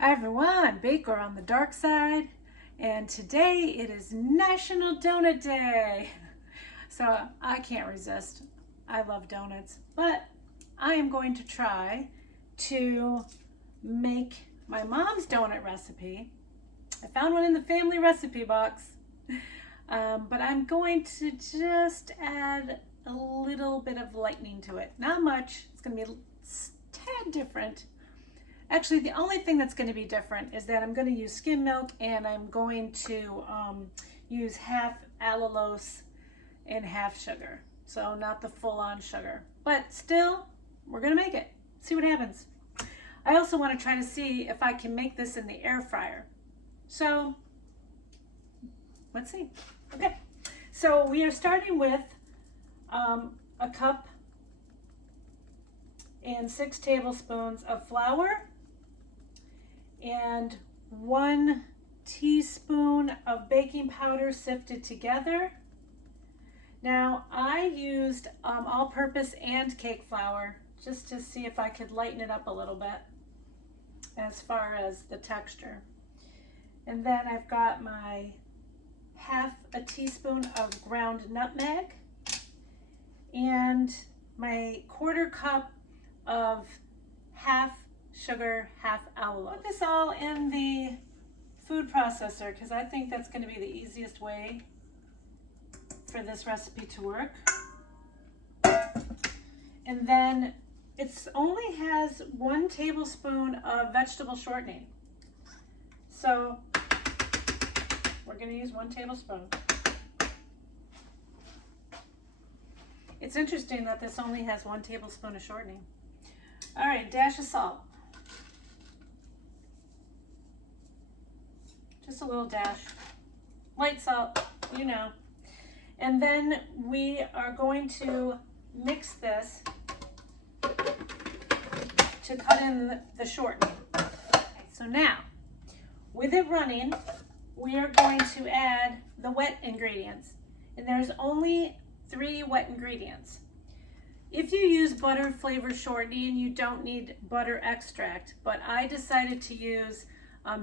Hi everyone, Baker on the dark side, and today it is National Donut Day. So I can't resist. I love donuts, but I am going to try to make my mom's donut recipe. I found one in the family recipe box, but I'm going to just add a little bit of lightening to it. Not much, it's going to be a tad different. Actually, the only thing that's going to be different is that I'm going to use skim milk, and I'm going to use half allulose and half sugar. So not the full-on sugar, but still, we're going to make it. See what happens. I also want to try to see if I can make this in the air fryer. So let's see. Okay, so we are starting with a cup and 6 tablespoons of flour and 1 teaspoon of baking powder sifted together. Now I used all-purpose and cake flour just to see if I could lighten it up a little bit as far as the texture. And then I've got my half a teaspoon of ground nutmeg and my 1/4 cup of half sugar, half allulose. Put this all in the food processor because I think that's going to be the easiest way for this recipe to work. And then it only has 1 tablespoon of vegetable shortening. So we're going to use 1 tablespoon. It's interesting that this only has 1 tablespoon of shortening. All right, dash of salt. Just a little dash. Light salt, you know. And then we are going to mix this to cut in the shortening. So now, with it running, we are going to add the wet ingredients. And there's only 3 wet ingredients. If you use butter flavor shortening, you don't need butter extract, but I decided to use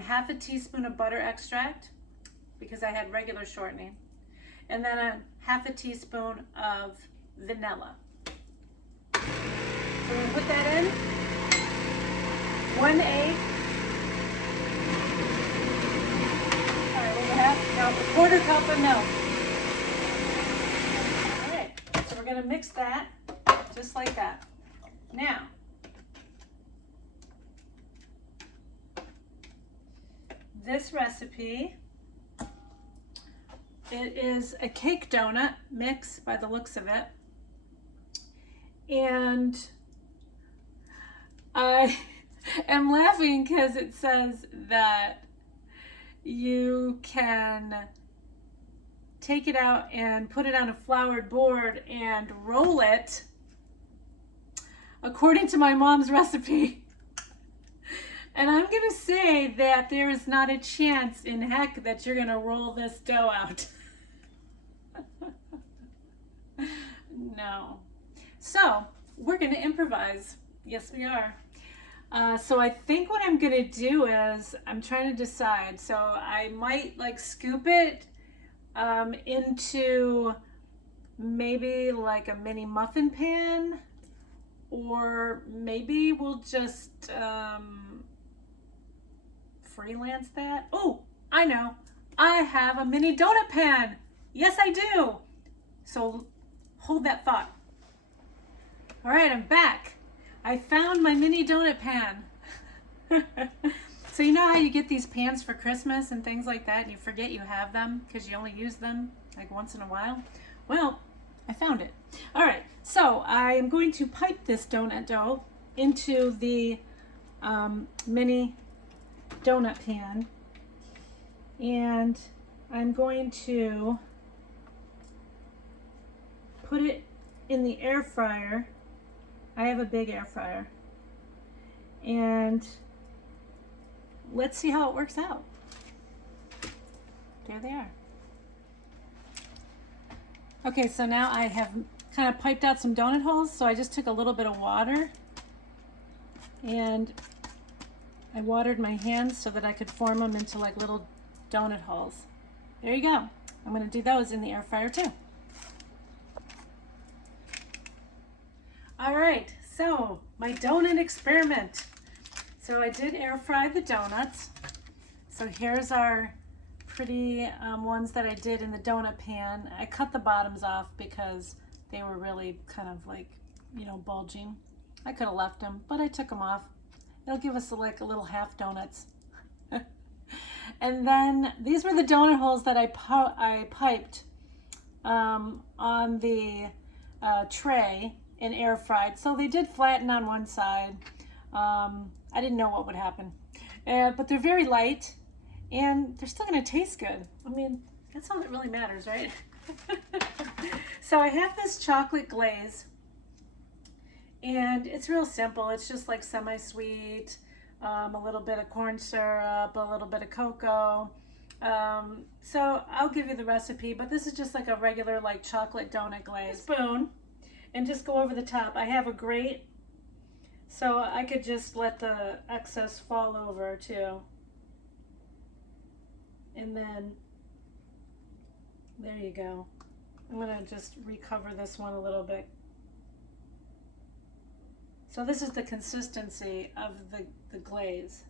half a teaspoon of butter extract because I had regular shortening, and then a half a teaspoon of vanilla. So we're going to put that in. 1 egg. All right, we'll have now a 1/4 cup of milk. All right, so we're going to mix that just like that. Now, this recipe, it is a cake donut mix by the looks of it. And I am laughing because it says that you can take it out and put it on a floured board and roll it according to my mom's recipe. And I'm gonna say that there is not a chance in heck that you're gonna roll this dough out. No. So we're gonna improvise. Yes, we are. So I think what I'm gonna do is I'm trying to decide. So I might like scoop it into maybe like a mini muffin pan, or maybe we'll just freelance that. Oh, I know. I have a mini donut pan. Yes, I do. So hold that thought. All right, I'm back. I found my mini donut pan. So you know how you get these pans for Christmas and things like that, and you forget you have them because you only use them like once in a while? Well, I found it. All right, so I am going to pipe this donut dough into the mini donut pan, and I'm going to put it in the air fryer. I have a big air fryer, and let's see how it works out. There they are. Okay, so now I have kind of piped out some donut holes, so I just took a little bit of water and I watered my hands so that I could form them into like little donut holes. There you go. I'm going to do those in the air fryer too. All right, so my donut experiment. So I did air fry the donuts. So here's our pretty ones that I did in the donut pan. I cut the bottoms off because they were really kind of like, you know, bulging. I could have left them, but I took them off. They'll give us like a little half donuts. And then these were the donut holes that I piped on the tray and air fried. So they did flatten on one side. I didn't know what would happen, but they're very light and they're still going to taste good. I mean, that's all that really matters, right? So I have this chocolate glaze and it's real simple. It's just like semi-sweet, a little bit of corn syrup, a little bit of cocoa. So I'll give you the recipe, but this is just like a regular like chocolate donut glaze. Spoon and just go over the top. I have a grate, so I could just let the excess fall over too. And then there you go. I'm gonna just recover this one a little bit. So this is the consistency of the glaze.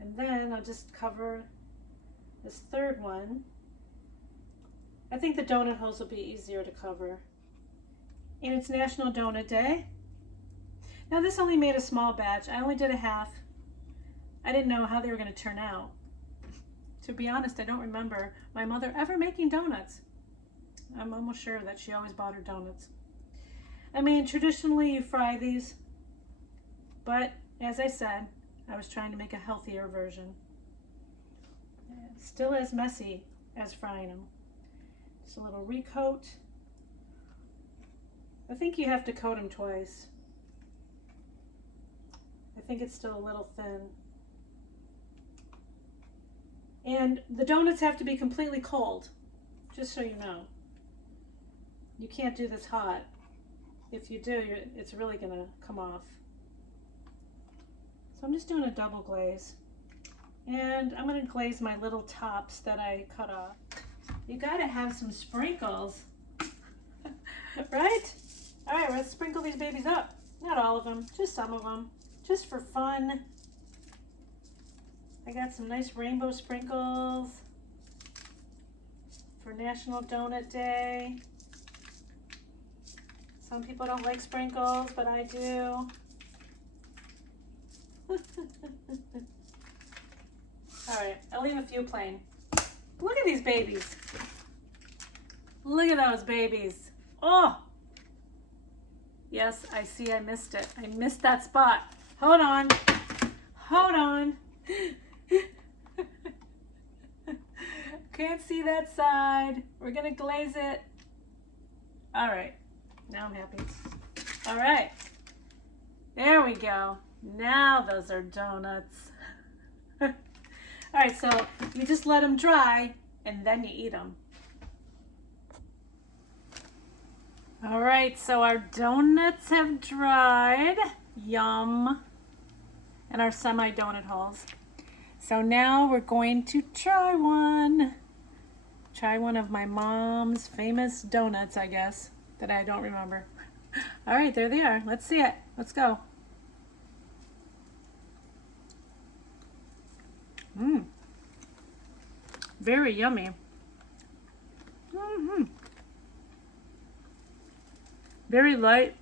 And then I'll just cover this third one. I think the donut holes will be easier to cover. And it's National Donut Day. Now this only made a small batch. I only did a half. I didn't know how they were going to turn out. To be honest, I don't remember my mother ever making donuts. I'm almost sure that she always bought her donuts. I mean, traditionally you fry these, but as I said, I was trying to make a healthier version. Still as messy as frying them. Just a little recoat. I think you have to coat them twice. I think it's still a little thin. And the donuts have to be completely cold, just so you know. You can't do this hot. If you do, it's really going to come off. So I'm just doing a double glaze. And I'm going to glaze my little tops that I cut off. You got to have some sprinkles, right? All right, let's sprinkle these babies up. Not all of them, just some of them, just for fun. I got some nice rainbow sprinkles for National Donut Day. Some people don't like sprinkles, but I do. All right, I'll leave a few plain. Look at these babies. Look at those babies. Oh! Yes, I see I missed it. I missed that spot. Hold on. Hold on. Can't see that side. We're gonna glaze it. All right, now I'm happy. All right, there we go. Now those are donuts. All right, so you just let them dry and then you eat them. All right, so our donuts have dried. Yum. And our semi-donut holes. So now we're going to try one. Try one of my mom's famous donuts, I guess, that I don't remember. All right, there they are. Let's see it. Let's go. Mmm. Very yummy. Mm-hmm. Very light.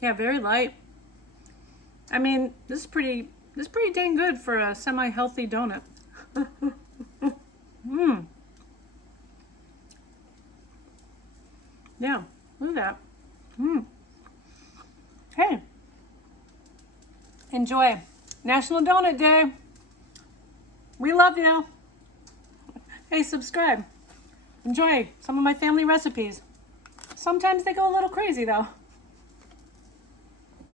Yeah, very light. I mean, this is pretty dang good for a semi-healthy donut. Mmm. Yeah, look at that. Mmm. Hey. Enjoy. National Donut Day. We love you. Hey, subscribe. Enjoy some of my family recipes. Sometimes they go a little crazy though.